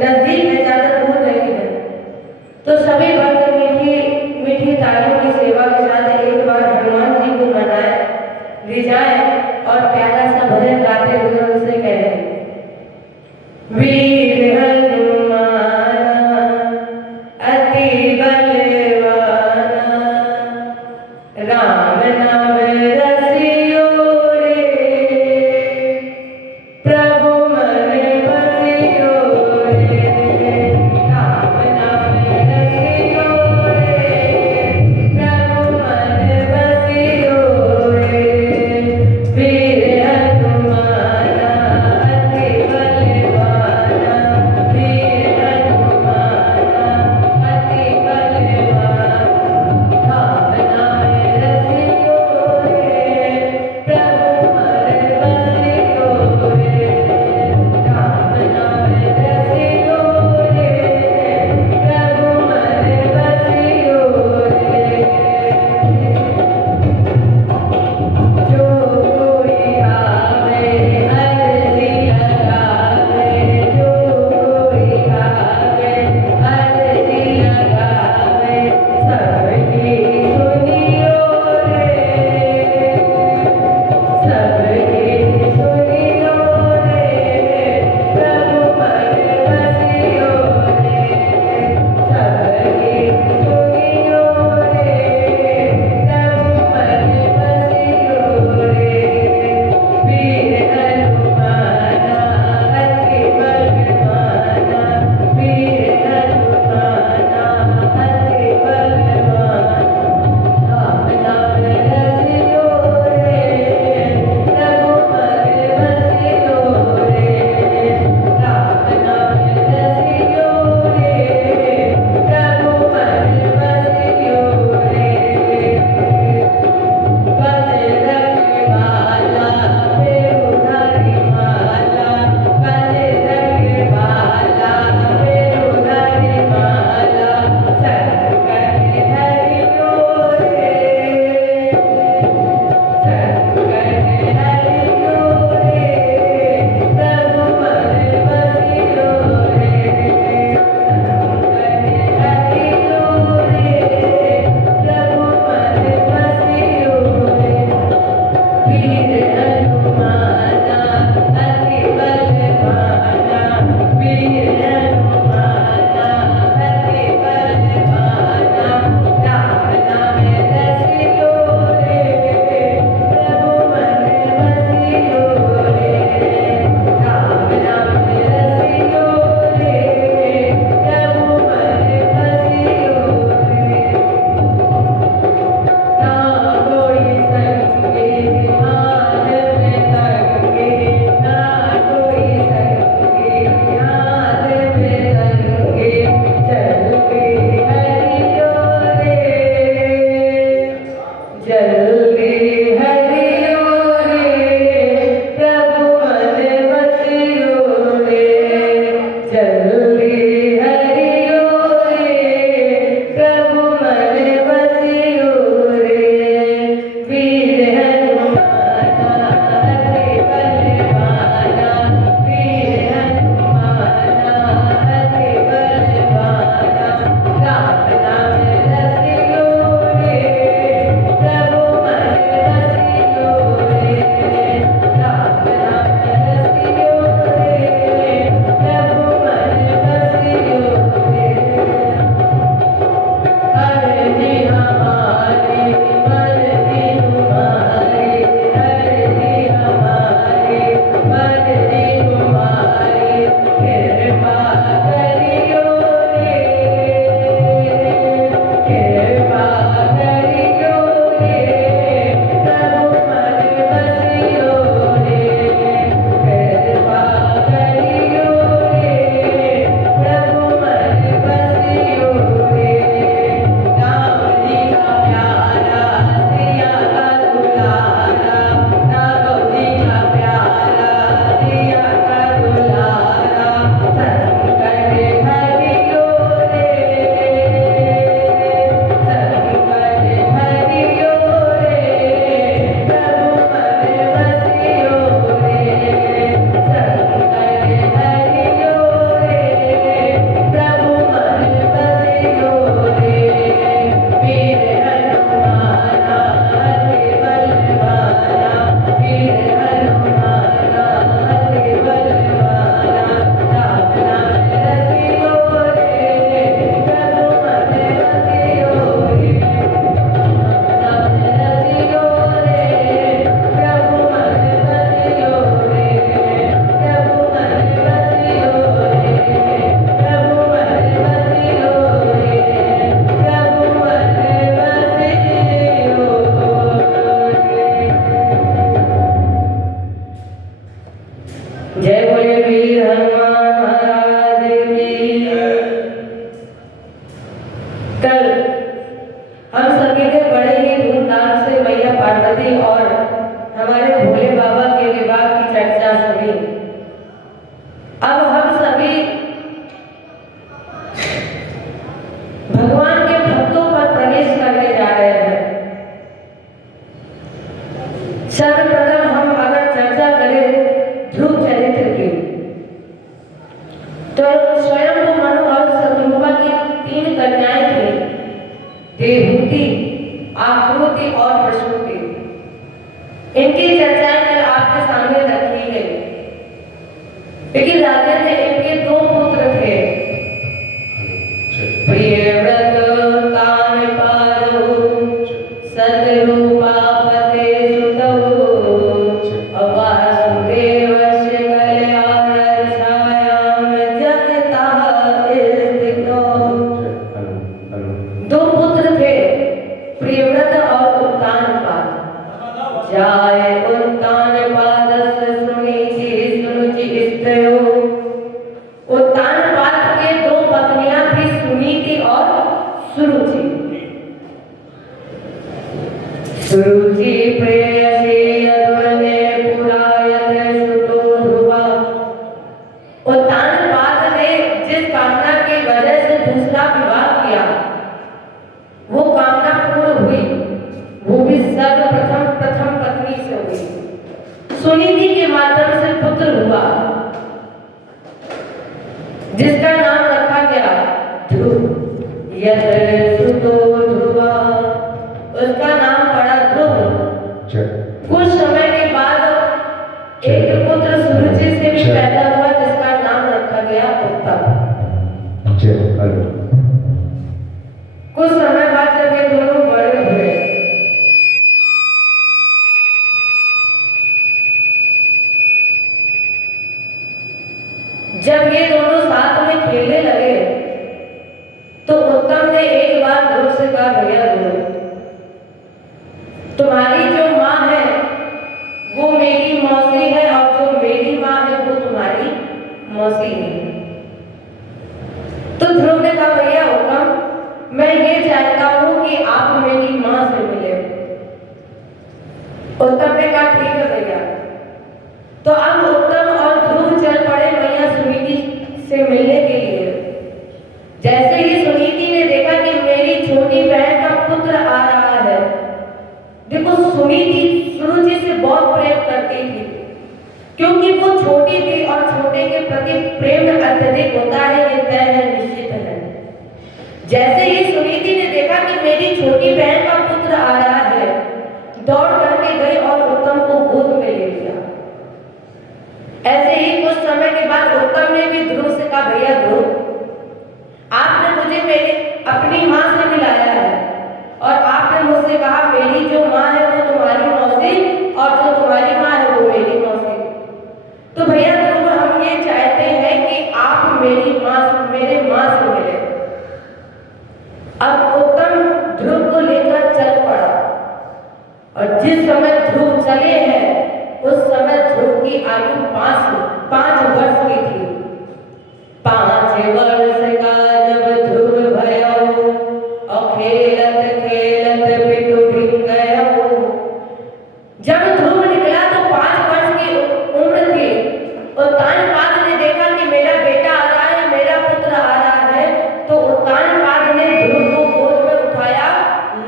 नजदीक है, ज्यादा दूर नहीं है। तो सभी भक्त मीठी मीठी तालियों की सेवा के साथ एक बार हनुमान जी को मनाए, रिझाए और प्यारा सा भजन गाते हुए उनसे कहें। जय बोले वीर हनुमान महाराज की। कल हम सभी ने बड़े ही धूमधाम से मैया पार्वती और हमारे भोले बाबा के विवाह की चर्चा सुनी। अब हम सभी भगवान के भक्तों पर प्रवेश करने जा रहे हैं। सर्वप्रथम हम अगर चर्चा करें ध्रुव चरित्र की, तो स्वयं मनु और शतरूपा की 3 कन्याएं थी, देवहूति, आकृति और प्रसूति। इनकी चर्चाएं कल आपके सामने रखी गई। लेकिन राजेंद्र इनके 2 पुत्र थे, प्रियव्रत तानपादो सतरूपापते सुतौ वासुदेवस्य कल्याणरक्षायां जगतः स्थितो। 2 पुत्र थे, प्रियव्रत और उत्तानपाद। जाय उत्तानपादस्य सुनीति सुरुचि स्त्रियो। उत्तानपाद के 2 पत्नियां थी, सुनीति और सुरुचि। सुरुचि प्रेयसी यद्वने पुरायते सुतो ध्रुवा। उत्तानपाद ने जिस कामना की वजह से दूसरा विवाह किया, वो कामना पूर्ण हुई, वो भी प्रथम पत्नी से हुई। सुनीति के माध्यम से पुत्र हुआ, जिसका नाम रखा गया ध्रुव। यत्र सुतो ध्रुवा, उसका नाम पड़ा ध्रुव। कुछ समय के बाद एक पुत्र सुरुचि से भी पैदा हुआ, जिसका नाम रखा गया उत्तम। कुछ समय बाद जब ये दोनों बड़े हुए, जब ये दोनों साथ में खेलने लगे, तो उत्तम ने एक बार ध्रुव से कहा, भैया ध्रुव, तुम्हारी जो माँ है वो मेरी मौसी है, और जो मेरी माँ है वो तुम्हारी मौसी है। तो ध्रुव ने कहा, भैया उत्तम, मैं ये चाहता हूं कि आप मेरी माँ से मिले। उत्तम ने कहा, ठीक है भैया। तो अब उत्तम और ध्रुव चल पड़े मैया सुनीति से मिलने के लिए। जैसे ही सुनीति ने देखा कि मेरी छोटी बहन का पुत्र आ रहा है, देखो सुनीति सुरुचि से बहुत प्रेम करती थी, क्योंकि वो छोटी थी और छोटे के प्रति प्रेम अत्यधिक होता है, ये तय है, निश्चित है। जैसे ही सुनीति ने देखा कि मेरी छोटी बहन का पुत्र आ रहा है, दौड़ करके गई और उत्तम को गोद में ले लिया। ऐसे ही कुछ समय के बाद उत्तम ने भी ध्रुव से कहा, भैया ध्रुव, आपने मुझे मेरी अपनी माँ से मिलाया है, और आपने मुझसे कहा मेरी जो माँ है वो तुम्हारी मौसी, और जो तुम्हारी माँ है वो मेरी मौसी। तो भैया ध्रुव, हम ये चाहते हैं कि आप मेरी माँ, मेरे माँ से मिले। अब उत्तम ध्रुव को लेकर चल पड़ा, और जिस समय ध्रुव चले हैं, उस समय ध्रुव की आयु 5 वर्ष की थी। 5 वर्ष का जब ध्रुव भयो, और खेलत खेलत पिटु भिंग गयो। जब ध्रुव निकला तो 5 वर्ष की उम्र थी। उत्तानपाद ने देखा कि मेरा बेटा आ रहा है, मेरा पुत्र आ रहा है, तो उत्तानपाद ने ध्रुव को गोद में उठाया,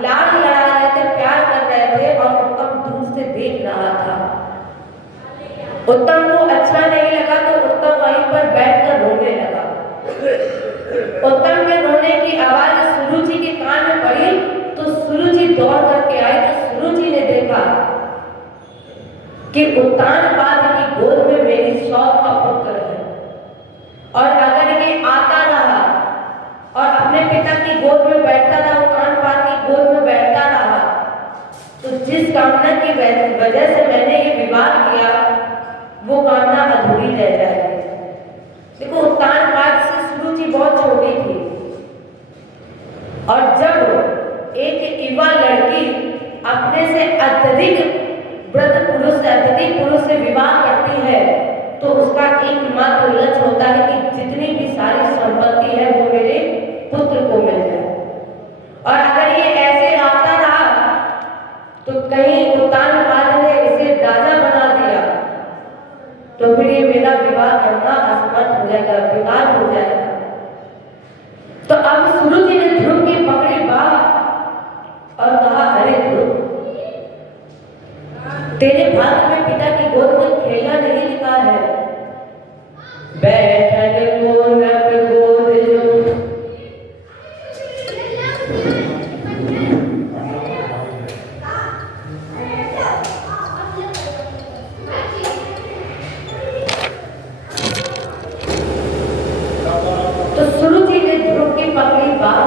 लाड लड़ा रहे थे, प्यार कर रहे थे, और उत्तम दूर से देख रहा था। उत्तम को अच्छा नहीं लगा, तो उत्तम वहीं पर बैठकर रोने लगा। उत्तम के रोने की आवाज सुरुचि के कान में पड़ी, तो सुरुचि दौड़ करके आई। तो सुरुचि ने देखा कि उत्तानपाद की गोद में मेरी सौत का पुत्र है, और अगर ये आता रहा और अपने पिता की गोद में बैठता रहा, उत्तानपाद की गोद में बैठता रहा, तो जिस कामना की वजह से मैंने ये विवाह किया, वो कामना अधूरी रह जाएगी। देखो, उत्तानपाद से सुरुचि बहुत छोटी थी, और जब एक युवा लड़की अपने से अत्यधिक पुरुष से विवाह करती है, तो उसका तो फिर ये मेरा विवाह करना असमर्थ हो जाएगा, बेकार हो जाएगा। तो अब सूरज जी ने ध्रुव की पकड़ी बाह और कहा, अरे ध्रुव, तेरे भाग्य में पिता की गोद में खेलना नहीं लिखा है। बैठन को नभ गोद जो, तो सूरज जी ने ध्रुव की पकड़ी बाह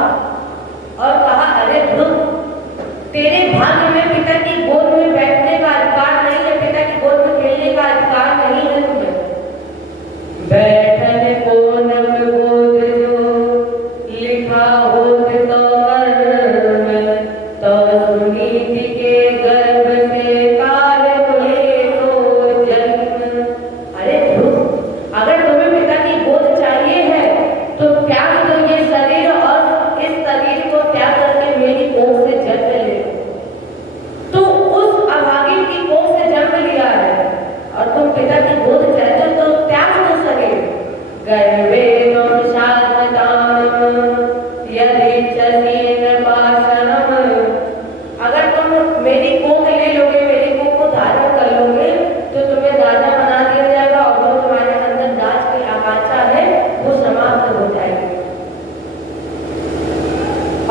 और कहा, अरे ध्रुव, तेरे भाग्य में पिता की गोद में बैठने का अधिकार नहीं है, पिता की गोद में खेलने का अधिकार नहीं है तुम्हें। बैठन को नभ गोद जो, लिखा होत तो कर्म, तो सुनीति के गर्भ से काल हुए तो जन्म। अरे ध्रुव, अगर तुम्हें पिता की गोद चाहिए है तो त्याग दो ये शरीर और इस शरीर को त्याग करके मेरी कोख से जन्म ले। तो उस अभागिन की कोख से जन्म लिया है और तुम पिता की गोद चाहते हो तो त्याग दो शरीर। गर्भे त्वं शाश्वताम् यदि नृपाशनम्, अगर तुम मेरी कोख ले लोगे, मेरी कोख को धारण कर लोगे तो तुम्हें राजा बना दिया जाएगा और जो तुम्हारे अंदर राज की आकांक्षा है वो समाप्त हो जाएगी।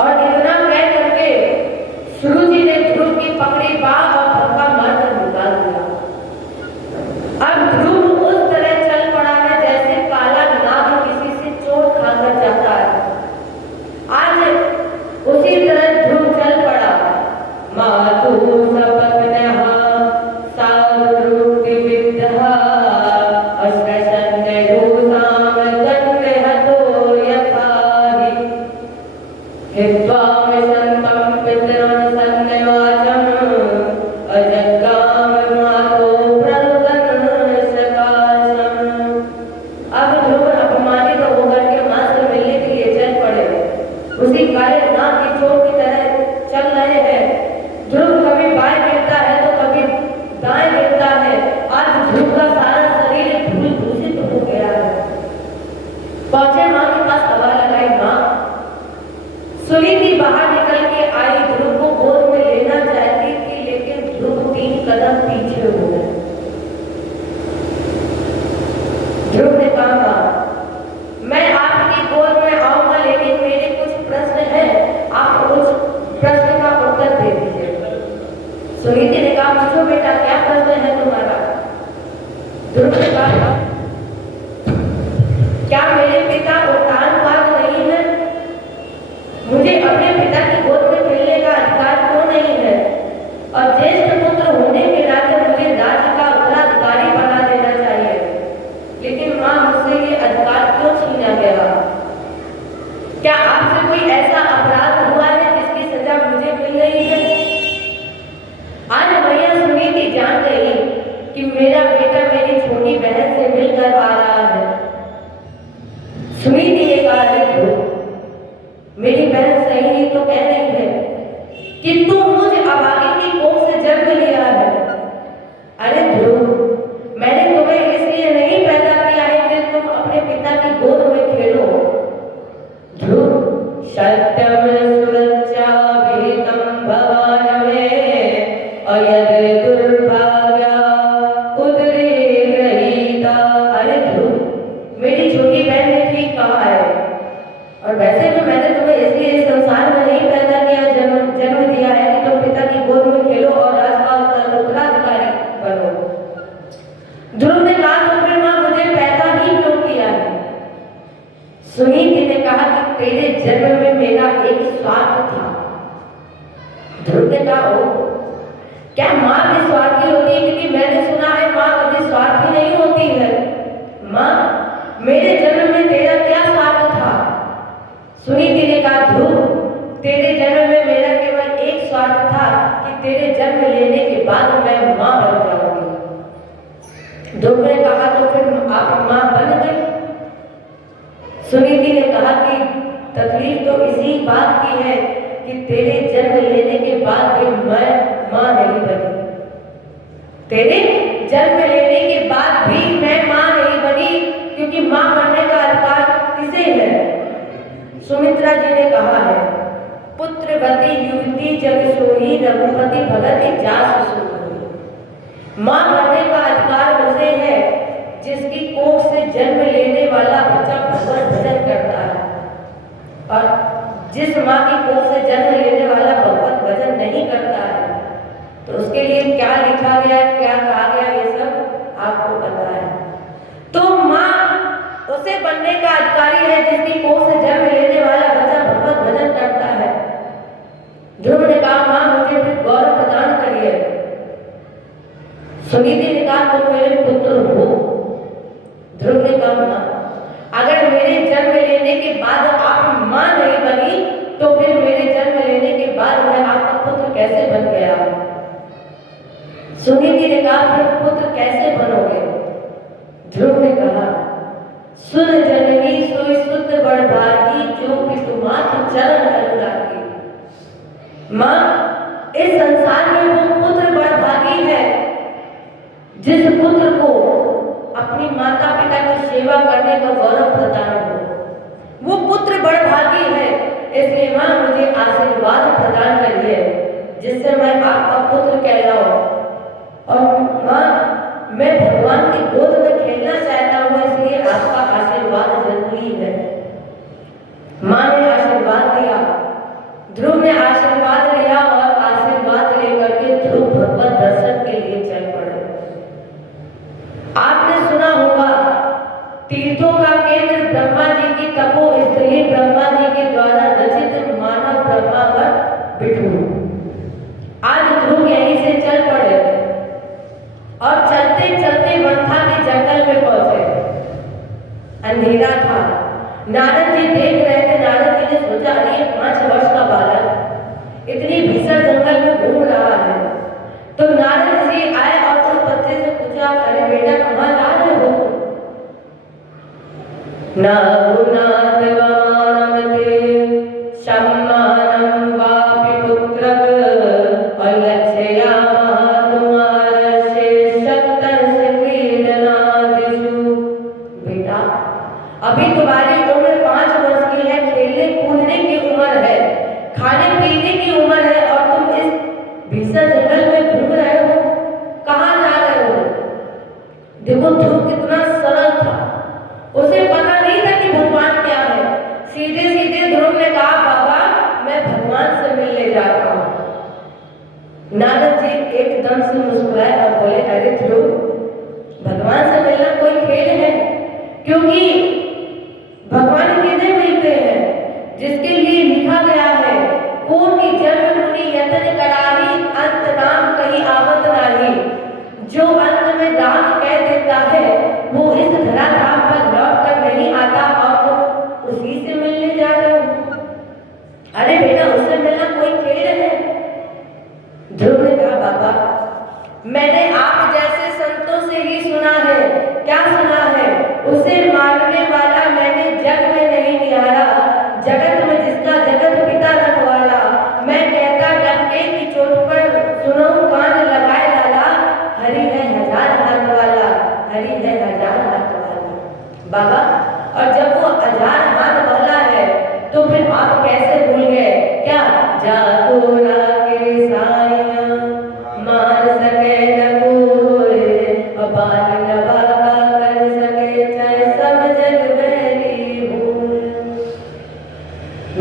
और इतना कह करके सूरज जी ने ध्रुव की पकड़ी बाह और धक्का मारकर निकाल दिया। अब ध्रुव उस तरह चल पड़ा है जैसे काला नाग किसी से चोट खाकर जाता है। आज उसी तरह ध्रुव चल पड़ा। मातु सपत्न्यः साधुरुक्ति विद्धः अश्वशन्ययोसाम दण्डहतो यथाहि हित्वा विशन्तं पितरं सन्निवाचम् अजगाम मातो प्ररुदन् सकाशम्। अब ध्रुव अपमानित होकर के मां से मिलने के लिए चल पड़े। उसी काले नाग की चोट की तरह चल रहे हैं। ध्रुव कभी बाएं गिरता है तो कभी दाएं गिरता है। आज ध्रुव का सारा शरीर धूल दूषित हो गया है। पहुंचे मां के पास, हवा लगाई। मां सुनीति बाहर निकल के आई, ध्रुव को गोद में लेना चाहती थी लेकिन ध्रुव 3 कदम पीछे हो गए। ध्रुव ने कहा, मैं आपकी गोद में आऊंगा लेकिन मेरे कुछ प्रश्न हैं, आप उस प्रश्न का उत्तर दे दीजिए। सुनीति ने कहा, पूछो बेटा, क्या प्रश्न है तुम्हारा? ध्रुव ने कहा, क्या मेरे पिता उद्यानपाल नहीं है? मुझे अपने पिता की गोद में खेलने का अधिकार क्यों नहीं है? और ज्येष्ठ पुत्र होने के नाते मुझे राज्य का उत्तराधिकारी बना देना चाहिए, लेकिन मां मुझसे ये अधिकार क्यों छीना गया? क्या आपसे कोई ऐसा अपराध हुआ है जिसकी सजा मुझे मिल रही है? आज मैया सुनीति जान गई कि मेरा बेटा मेरी छोटी बहन से मिलकर आ रहा है। सुनीति ने कहा, देखो, मेरी बहन सही नहीं तो कह रही है कि तू मुझ अभागी की कोख से जन्म लिया है। अरे ध्रुव, मैंने तुम्हें इसलिए नहीं पैदा किया है कि तुम अपने पिता की गोद में खेलो। ध्रुव, सत्यम सुरक्षा विहितम भवान में अयद दुर्भाग्या उदरे ग्रहीता। अरे ध्रुव, मेरी छोटी बहन ने ठीक कहा है। और वैसे भी मैंने तुम्हें इसलिए इस संसार में नहीं पैदा किया, जन्म दिया है कि तुम पिता की गोद में खेलो और राज का उत्तराधिकारी बनो। ध्रुव ने कहा, तो फिर मां मुझे पैदा ही क्यों किया है? सुनीति ने कहा कि तेरे जन्म में मेरा एक स्वार्थ था। ध्रुव ने कहा, ओ, क्या मां भी स्वार्थी होती है? क्योंकि मैंने सुना है मां कभी स्वार्थी नहीं होती है। मां, मेरे जन्म में तेरा क्या स्वार्थ था? सुनीति ने कहा, ध्रुव, तेरे जन्म में मेरा केवल एक स्वार्थ था कि तेरे जन्म लेने के बाद मैं मां बन जाऊंगी। ध्रुव ने कहा, तो फिर आप मां बन गई? सुनीति ने कहा कि तकलीफ तो इसी बात की है कि तेरे जन्म लेने के बाद भी मैं मां नहीं बनी। तेरे जन्म लेने के बाद भी मैं क्योंकि मां बनने का अधिकार किसे है? सुमित्रा जी ने कहा है, पुत्रवती युवती जग सोई रघुपति भगत जास सोई। मां बनने का अधिकार उसे है जिसकी कोख से जन्म लेने वाला बच्चा भगवत भजन करता है, और जिस मां की कोख से जन्म लेने वाला भगवत भजन नहीं करता है तो उसके लिए क्या लिखा गया, क्या कहा गया, ये सब आपको पता है। तो मां उसे बनने का अधिकारी है जिसकी कोख से जन्म लेने वाला बच्चा भगवत भजन करता है। ध्रुव ने कहा, मां मुझे फिर गौरव प्रदान करिए। सुनीति ने कहा, तुम मेरे पुत्र हो। ध्रुव ने कहा, मां अगर मेरे जन्म लेने के बाद आप मां नहीं बनी तो फिर मेरे जन्म लेने के बाद मैं आपका पुत्र कैसे बन गया? सुनीति ने कहा, फिर पुत्र कैसे बनोगे? ध्रुव ने कहा, सुन जननी सोई शुद्ध बड़भागी जो पितुमात चरण अनुरागी। मां इस संसार में वो पुत्र बड़भागी है जिस पुत्र को अपनी माता पिता की सेवा करने का गौरव प्रदान हो। वो पुत्र बड़भागी है, इसलिए मां मुझे आशीर्वाद प्रदान करिए जिससे मैं आपका पुत्र कहलाऊं। और मां मैं भगवान की गोद में खेलना चाहता हूं, इसलिए आपका आशीर्वाद जरूरी है। मां ने आशीर्वाद दिया, ध्रुव ने आशीर्वाद लिया और आशीर्वाद लेकर के ध्रुव भगवत दर्शन के लिए चल पड़े। आपने सुना होगा तीर्थों का केंद्र ब्रह्मा जी की तपो स्थली ब्रह्मा जी के द्वारा रचित मानव ब्रह्मावर बिठूर। आज ध्रुव यहीं से चल पड़े और चलते चलते वंथा के जंगल में पहुंचे। अंधेरा था, नारद जी देख रहे थे। नारद जी ने सोचा, अरे 5 वर्ष का बालक इतनी भीषण जंगल में घूम रहा है। तो नारद जी आए और उस बच्चे से पूछा, अरे बेटा कहाँ जा रहे हो? नागुनाथ वमानमते सम्मानम वापि पुत्रक अलक्षया महाकुमारस्य सत्तस्य क्रीडनादिषु। बेटा अभी तुम्हारी उम्र 5 वर्ष की है, खेलने कूदने की उम्र है, खाने पीने की उम्र है और तुम इस भीषण जंगल में घूम रहे हो, कहाँ जा रहे हो? देखो ध्रुव कितना सरल था, उसे पता नहीं था कि भगवान क्या है। सीधे सीधे ध्रुव ने कहा, बाबा मैं भगवान से मिलने जा रहा हूं। नारद जी एकदम से मुस्कुराए और बोले, अरे ध्रुव भगवान से मिलना कोई खेल है? क्योंकि भगवान किसे मिलते हैं? जिसके लिए लिखा गया है, कोटि जन्म मुनि यतन कराही अंत राम कहीं आवत नाही। जो अंत में राम कह देता है वो इस धरा धाम पर लौट कर नहीं आता और तुम उसी से मिलने जा रहे हो। अरे बेटा उससे मिलना कोई खेल है? ध्रुव ने कहा, बाबा मैंने आप जैसे संतों से ही सुना है। क्या सुना है? उसे मारने वाला मैंने जग में नहीं निहारा, जगत में जिसका जगत पिता रखवाला। मैं कहता डंके की चोट पर सुनो कान लगाए लाला, हरि है 1000 हाथ वाला, हरि है 1000 हाथ वाला। बाबा और जब वो 1000 हाथ वाला है तो फिर आप कैसे भूल गए? क्या जाको राके साइया मार सके न कोई, अबान न बाका कर सके चाहे सब जग बैरी हो।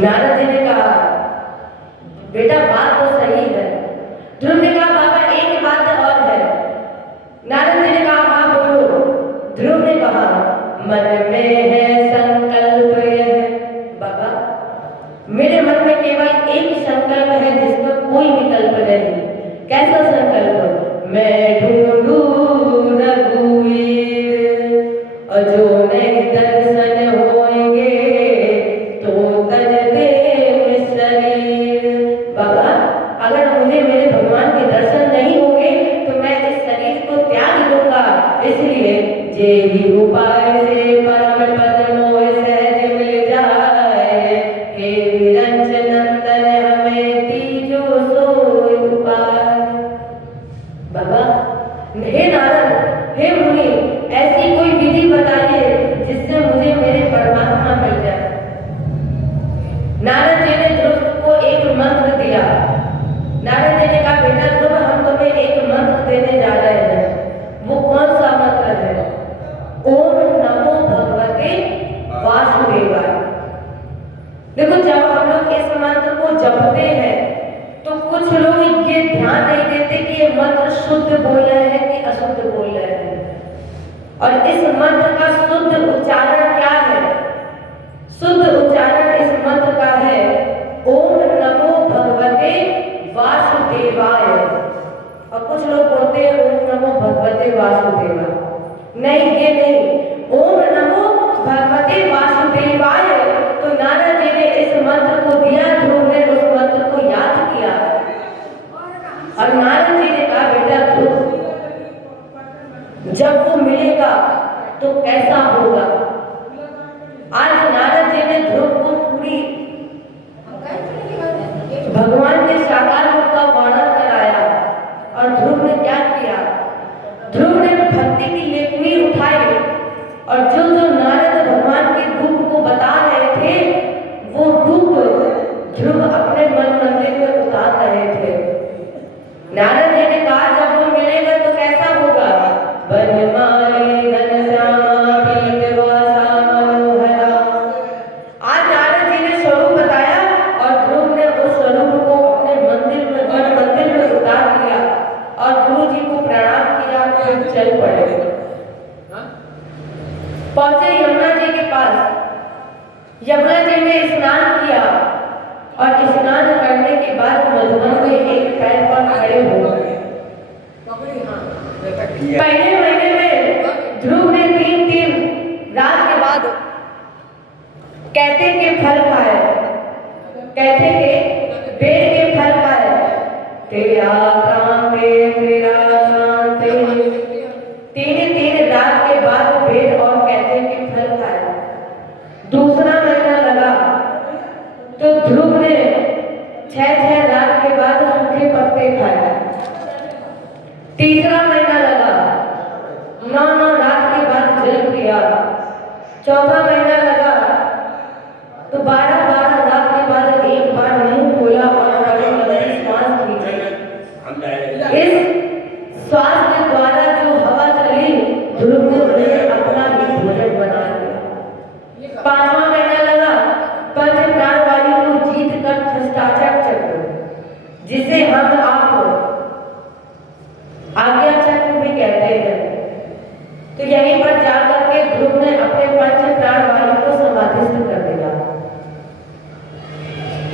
नारद जी ने कहा, बेटा बात तो सही है। ध्रुव ने कहा, बाबा एक बात और है। नारद जी ने कहा, हाँ बोलो। ध्रुव ने कहा, मन में है संकल्प यह। बाबा मेरे मन में केवल एक संकल्प है जिसका कोई विकल्प नहीं। कैसा संकल्प? मैं ढूंढूं रघुवीर और जो नहीं दर्शन होंगे तो तज दे शरीर। बाबा अगर मुझे मेरे भगवान के दर्शन नहीं होंगे तो मैं इस शरीर को त्याग दूंगा। इसलिए जे ही उपाय से परम पद मोह सहज मिल जाए, हे विरंच नंदन हमें तीजो सोई उपाय। बाबा हे नारद, हे मुनि, ऐसी कोई विधि बताइए शुद्ध बोल रहे हैं कि अशुद्ध बोल रहे हैं। और इस मंत्र का शुद्ध उच्चारण क्या है? शुद्ध उच्चारण इस मंत्र का है ओम नमो भगवते वासुदेवाय। और कुछ लोग बोलते हैं ओम नमो भगवते वासुदेवाय। नहीं, ये नहीं। ओम नमो भगवते वासुदेवाय। तो नारद जी ने इस मंत्र को दिया, ध्रुव ने उस मंत्र को याद किया और नारद जी ने कहा बेटा ध्रुव, जब वो मिलेगा तो कैसा होगा। आज नारद जी ने ध्रुव को पूरी भगवान के साकार रूप का वर्णन कराया। और ध्रुव ने क्या किया? ध्रुव ने भक्ति की लेखनी उठाई और जो जो नारद भगवान के रूप को बता रहे थे वो रूप ध्रुव अपने मन मंदिर में उतार रहे थे। नारद जी ने कहा जब वो मिलेगा तो कैसा होगा। बनमाली घनश्यामा पीतवासा मनोहरा। आज नारद जी ने स्वरूप बताया और ध्रुव ने उस स्वरूप को अपने मंदिर में, मन मंदिर में उतार दिया और गुरु जी को प्रणाम किया, फिर चल पड़े। पहुंचे यमुना जी के पास। यमुना जी ने स्नान किया और स्नान करने के बाद मधुबन में एक पैर पर खड़े हो गए। पहले महीने में ध्रुव ने 3 रात के बाद कहते के फल खाए, कहते के बेर के फल खाए। तेरा कांते तेरा शांति। 3 रात के बाद बेर और कहते के फल खाए। दूसरा महीना लगा तो ध्रुव ने 6 रात के बाद सूखे पत्ते खाए। तीसरा महीना लगा, 9 रात के बाद जल पिया। चौथा महीना लगा तो 12 रात के बाद एक बार मुंह खोला और बड़े बड़े श्वास खींचे। इस श्वास के द्वारा जो हवा चली ध्रुव ने अपना ही भोजन बना लिया। 5वां महीना लगा, पंच प्राण वायु को जीत कर षष्टाचक चक्र, जिसे हम आप आज्ञा चक्र भी कहते हैं, तो यहीं पर जाकर के ध्रुव ने अपने पंच प्राण वायु को समाधिस्थ कर दिया।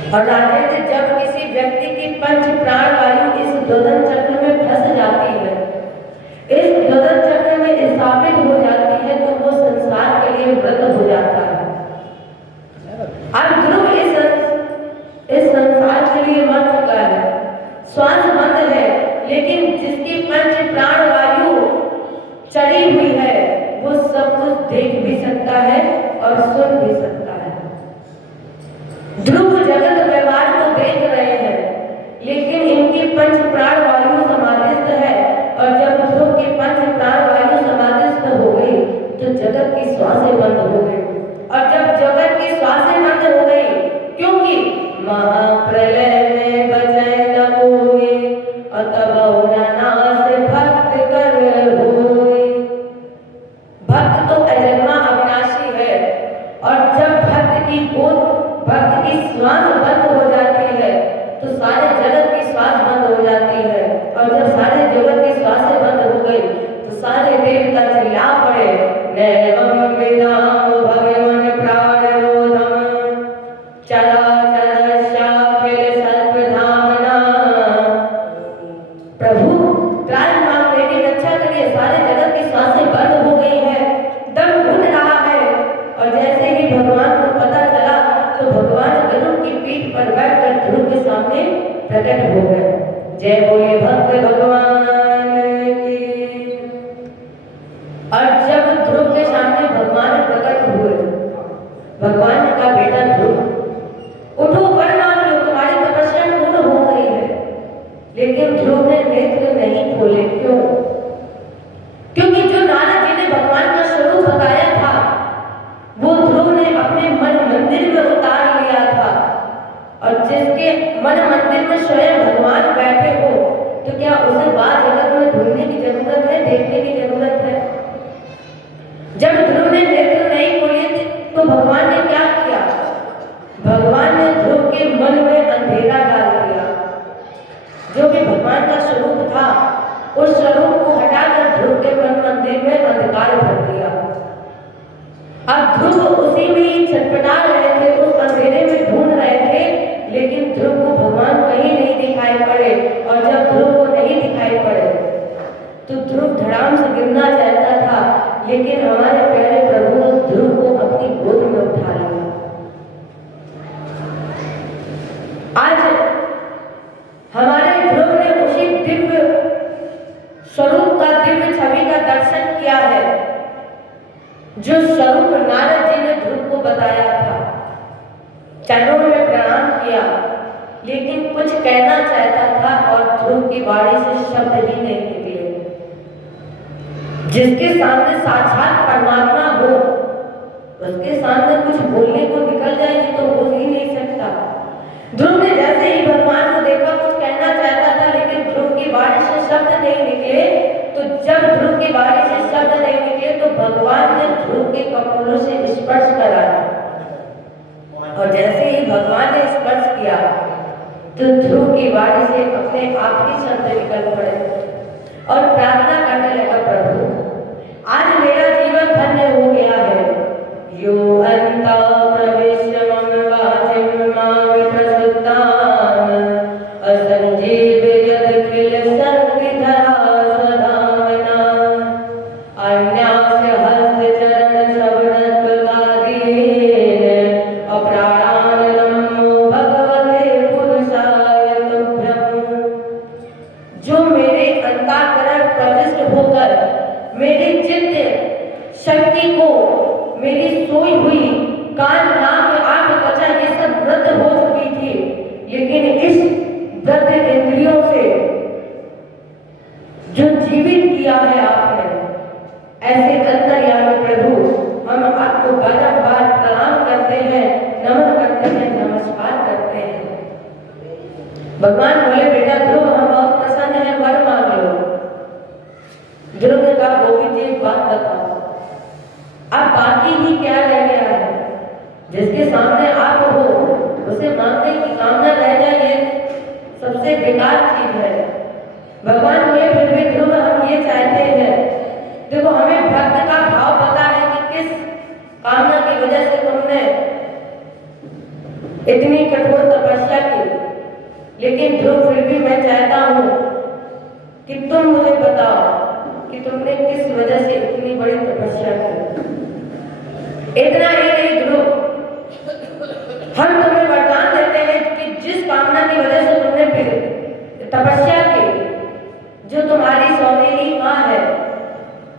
और राजेंद्र, जब किसी व्यक्ति की पंच प्राण वायु इस द्वंद्व चक्र में फंस जाती है, इस द्वंद्व चक्र में स्थापित हो जाती है, तो वो संसार के लिए व्रत हो जाता है। अब ध्रुव इस संसार के लिए मर चुका है, श्वास बंद है, लेकिन जिसकी पंच प्राण वायु चली हुई है वो सब कुछ देख भी सकता है और सुन भी सकता है। ध्रुव जगत व्यवहार को देख रहे हैं, लेकिन इनकी पंच प्राण वायु समाधिस्थ है। और जब ध्रुव की पंच प्राण वायु समाधिस्थ हो गई तो जगत की श्वासें बंद हो गई। और जब जगत की श्वासें बंद हो गई, क्योंकि महाप्रलय में बचे न कोई, तब नाश भक्त कर होई। भक्त तो अजन्मा अविनाशी है, और जब भक्त की श्वास बंद हो जाती है तो सारे जगत की श्वास बंद हो जाती है। और जब सारे जगत की श्वासें बंद हो गई तो सारे देवता चिल्ला पड़े, नैवं वेदाम भगवान प्राणरोधम चराचर शाखिल सर्वधामना। प्रभु त्राण मेरी रक्षा करिए, सारे जगत की श्वासें बंद हो गई है, दम घुट रहा है। और जैसे ही भगवान को पता चला तो भगवान गरुड़ की पीठ पर बैठकर ध्रुव के सामने प्रकट हो गए। जय बोले भक्त भगवान की। और जब ध्रुव के सामने भगवान प्रकट हुए, भगवान ने कहा बेटा ध्रुव उठो, वर मान लो, तुम्हारी तपस्या पूर्ण हो गई है। लेकिन ध्रुव ने नेत्र नहीं खोले। क्यों? क्योंकि जो नारद जी ने भगवान का स्वरूप बताया था वो ध्रुव ने अपने मन मंदिर में उतार लिया था। और जिसके मन मंदिर में स्वयं भगवान बैठे हो तो क्या उसे बाहर जगत में ढूंढने की जरूरत है, देखने की जरूरत है? जब ध्रुव ने नेत्र नहीं खोले तो भगवान ने क्या किया? भगवान ने ध्रुव के मन में अंधेरा डाल दिया। जो भी भगवान का स्वरूप था उस स्वरूप को हटाकर ध्रुव के वन मंदिर में अंधकार भर दिया। अब ध्रुव उसी में ही छटपटा रहे थे, उस अंधेरे में ढूंढ रहे थे, लेकिन ध्रुव को भगवान कहीं नहीं दिखाई पड़े। और जब ध्रुव को नहीं दिखाई पड़े तो ध्रुव धड़ाम से गिरना चाहता था, लेकिन हमारे प्यारे प्रभु ने ध्रुव को अपनी गोद में उठा लिया। आज हमारे ध्रुव ने उसी दिव्य स्वरूप का, दिव्य छवि का दर्शन किया है जो स्वरूप नारद जी ने ध्रुव को बताया था। चरणों में प्रणाम किया, लेकिन कुछ कहना चाहता था और ध्रुव की वाणी से शब्द ही नहीं निकले। जिसके सामने साक्षात परमात्मा हो, उसके सामने कुछ बोलने को निकल जाए तो हो ही नहीं सकता। ध्रुव ने जैसे ही भगवान को देखा, कुछ कहना चाहता था, लेकिन ध्रुव की वाणी से शब्द नहीं निकले। तो जब ध्रुव की वाणी से शब्द नहीं निकले तो भगवान ने ध्रुव के कपोलों से स्पर्श कराया, और जैसे ही भगवान ने स्पर्श किया तो ध्रुव की वाणी से अपने आप ही शब्द निकल पड़े और प्रार्थना करने लगा, प्रभु आज मेरा जीवन धन्य हो गया है। यो अंता प्रविश्य मम वाचिं मां प्रसुतां असंजीव यद किल शक्तिधरा स्वधामना अन्यास्य हस्त चरण श्रवणत्वगादीन अप्राणान नमो भगवते पुरुषाय तुभ्यं। जो मेरे अंतःकरण प्रविष्ट होकर मेरी चित्त शक्ति को, मेरी सोई हुई कान नाक आंख त्वचा ये सब वृद्ध हो चुकी थी, लेकिन इस वृद्ध इंद्रियों से जो जीवित किया है आपने, ऐसे अंतर्यामी प्रभु हम आपको बारंबार प्रणाम करते हैं, नमन करते हैं, नमस्कार करते हैं। भगवान बोले, बेटा ध्रुव हम बहुत प्रसन्न हैं, वर मांग लो। ध्रुव ने कहा, गोविंद जी एक बात बताओ, अब बाकी ही क्या रह गया है? जिसके सामने आप हो उसे मांगने की कामना रह जाए, सबसे बेकार चीज है। भगवान बोले, फिर भी ध्रुव हम ये चाहते हैं, देखो हमें भक्त का भाव पता है कि किस कामना की वजह से तुमने इतनी कठोर तपस्या की, लेकिन ध्रुव फिर भी मैं चाहता हूं कि तुम मुझे बताओ कि तुमने किस वजह से इतनी बड़ी तपस्या की। इतना ही नहीं ध्रुव, हम तुम्हें वरदान देते हैं कि जिस कामना की वजह से तुमने फिर तपस्या की, जो तुम्हारी सौतेली माँ है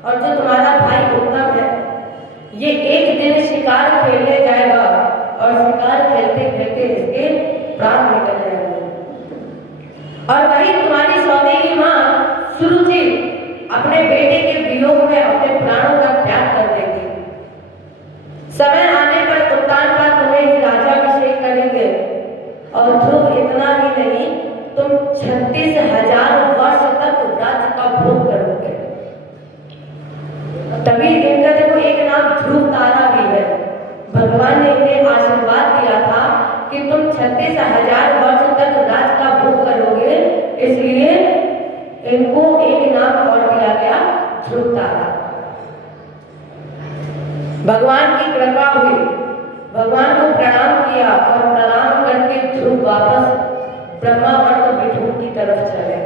और जो तुम्हारा भाई उत्तम है, ये एक दिन शिकार खेलने जाएगा और शिकार खेलते खेलते इसके प्राण निकल जाएंगे, और वही तुम्हारी सौतेली माँ सुरुचि अपने बेटे के वियोग में अपने प्राणों का त्याग कर देगी। समय आने पर उत्तान पर तुम्हें ही राज्याभिषेक करेंगे, और ध्रुव इतना ही नहीं, तुम 36,000 वर्ष तक राज्य का भोग करोगे। तभी इनका देखो एक नाम ध्रुव तारा भी है। भगवान ने इन्हें आशीर्वाद दिया था कि तुम 36,000 वर्ष तक राज्य का भोग करोगे, इसलिए इनको एक नाम और दिया गया, ध्रुव तारा। भगवान की कृपा हुई, भगवान को प्रणाम किया, और प्रणाम करके ध्रुव वापस ब्रह्मावर्त विष्णु की तरफ चले।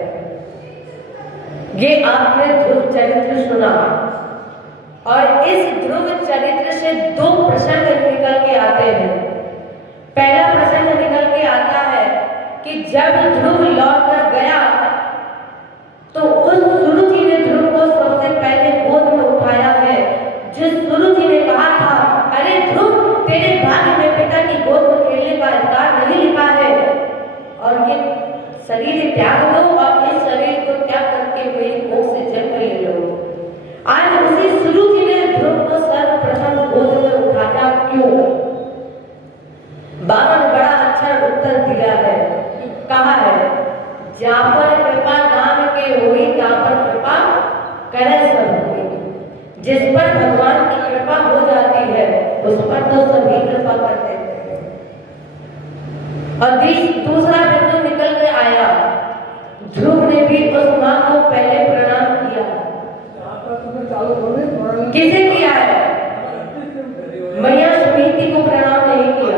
ये आपने ध्रुव चरित्र सुना, और इस ध्रुव चरित्र से दो प्रसंग निकल के आते हैं। पहला प्रसंग निकल के आता है कि जब ध्रुव लौट कर गया तो उस सुरुचि ने ध्रुव को सबसे पहले गोद में उठाया है। जिस सुरुचि ने कहा था, अरे ध्रुव तेरे भाग्य में पिता की गोद में खेलने का अधिकार नहीं लिखा है, और ये शरीर त्याग दो और इस शरीर को त्याग करके मेरी गोद से जन्म ले लो। आज उसी सुरुचि ने ध्रुव को सर्वप्रथम मैया सुनीति को प्रणाम नहीं किया।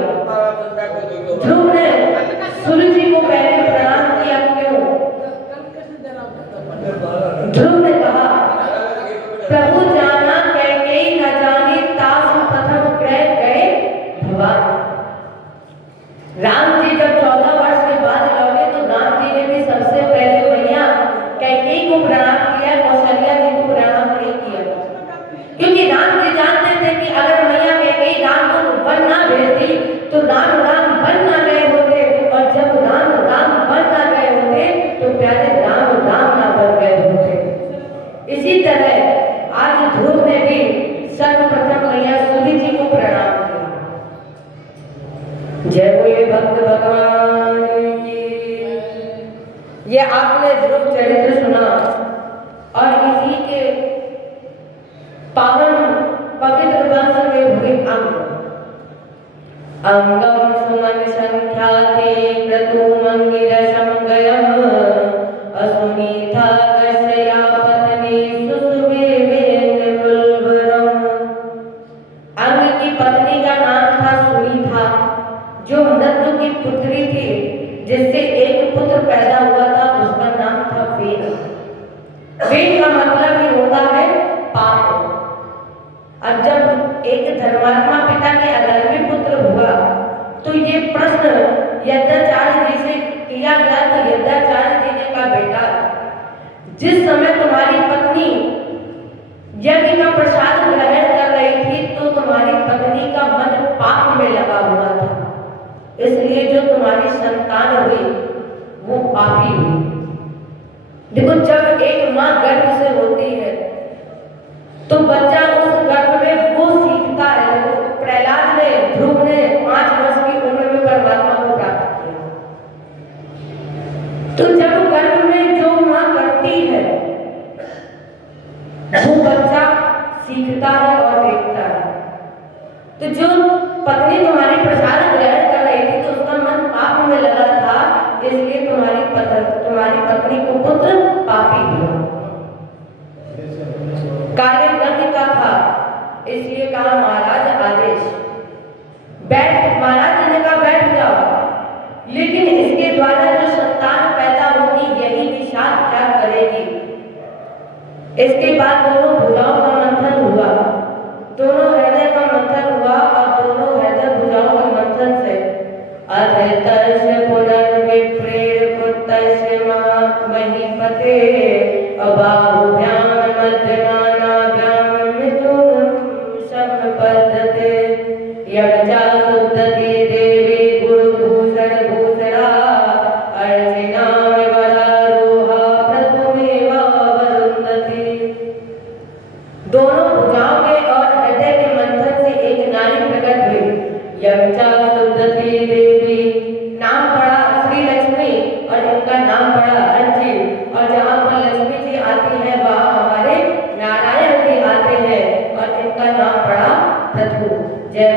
ध्रुव ने सूर्य जी को पहले प्रणाम किया, क्यों? ध्रुव ने कहा, प्रभु जाना कैकेयी न जानी, तासु प्रथम ग्रह गए भवानी। राम जी जब 14 वर्ष के बाद लौटे तो राम जी ने भी सबसे पहले मैया कैकेयी को प्रणाम किया, कौशल्या जी को प्रणाम नहीं किया, क्योंकि राम जी जानते थे कि अगर मैया कैकेयी राम को वन ना भेजती तो राम राम बन ना गए होते, और जब राम राम बन ना गए होते तो प्यारे राम राम ना बन गए होते। इसी तरह आज ध्रुव ने भी सर्वप्रथम मैया सूर्य जी को प्रणाम किया। जय बोले भक्त भगवान की। ये आपने ध्रुव चरित्र सुना, और इसी के पावन पवित्र वंश में हुए अंगम सुमन संख्याते क्रतुमंगिरशं गयम् असुनीता कश्यया पत्नी सुसुवेवेन मुल्बरम्। अंग की पत्नी का नाम था सुनीता, जो मृत्यु की पुत्री थी, जिससे एक पुत्र पैदा हुआ था, उसका नाम था वेद। वेद का मतलब ही होता है पाप। अब जब एक धर्मात्मा पिता के अधर्मी पुत्र हुआ तो ये प्रश्न यज्ञाचार्य जी से किया गया। तो यज्ञाचार्य जी ने कहा, बेटा, जिस समय तुम्हारी पत्नी यज्ञ का प्रसाद ग्रहण कर रही थी तो तुम्हारी पत्नी का मन पाप में लगा हुआ था, इसलिए जो तुम्हारी संतान हुई वो पापी हुई। देखो, जब एक माँ गर्भ से होती है तो बच्चा उस गर्भ में वो सीखता है। देखो, प्रहलाद ने, ध्रुव ने 5 वर्ष की उम्र में परमात्मा को प्राप्त किया। तो जब गर्भ में जो माँ करती है वो बच्चा सीखता है और देखता है। तो जो पत्नी तुम्हारी प्रसाद ग्रहण कर रही थी तो उसका मन पाप में लगा था, इसलिए तुम्हारी पत्नी को पुत्र पापी हुआ, काले रंग का था, इसलिए कहा महाराज आदेश, बैठ। महाराज जी ने कहा बैठ जाओ, लेकिन इसके द्वारा जो संतान पैदा होगी यही निषाद क्या करेगी। इसके बाद दोनों भुजाओं का मंथन हुआ, दोनों हृदय का मंथन हुआ, और दोनों हृदय भुजाओं के मंथन से अधैतस्य पुनर्विप्रेर पुत्रस्य महीपते अबाहुभ्याम मध्यमानाभ्याम मिथुनं समपद्यते यज्ञा शुद्धति देवी गुरुभूषण भूषणा अर्चिना वरारोहा प्रथमेव वरुन्धति। दोनों भुजाओं के और हृदय के मंथन से एक नारी प्रकट हुई, यज्ञा शुद्धति देवी। नाम पड़ा श्री लक्ष्मी और इनका नाम पड़ा अर्ची, और जहाँ पर लक्ष्मी जी आती है वहाँ हमारे नारायण भी आते हैं, और इनका नाम पड़ा प्रथु। जय